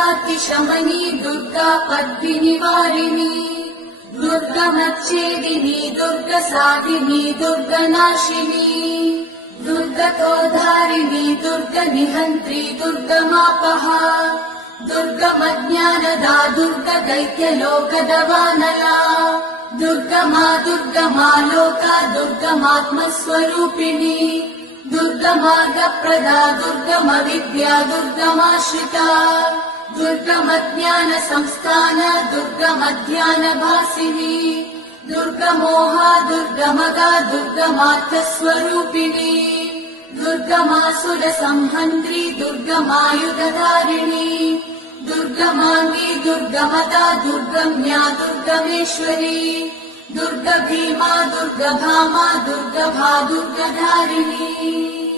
दुर्गातिशमनी दुर्गा पद्मिनिवारिणी दुर्गमच्छेदिनी दुर्गसाधिनी दुर्गनाशिनी दुर्गतोधारिणी दुर्गनिहन्त्री दुर्गमापहा दुर्गमज्ञानदा दुर्गदैत्यलोकदवानला दुर्गमा दुर्गमा लोका दुर्गमात्मस्वरूपिणी दुर्गमार्गप्रदा दुर्गमविद्या दुर्गमाश्रिता दुर्गमज्ञानसंस्थान दुर्गमध्यानभासिनी दुर्गमोहा दुर्गमगा दुर्गमार्थस्वरूपिणी दुर्गमासुरसंहन्त्री दुर्गमायुधधारिणी दुर्गमाङ्गी दुर्गमदा दुर्गम्या दुर्गमेश्वरी दुर्गभीमा दुर्गभामा दुर्गभा दुर्गधारिणी।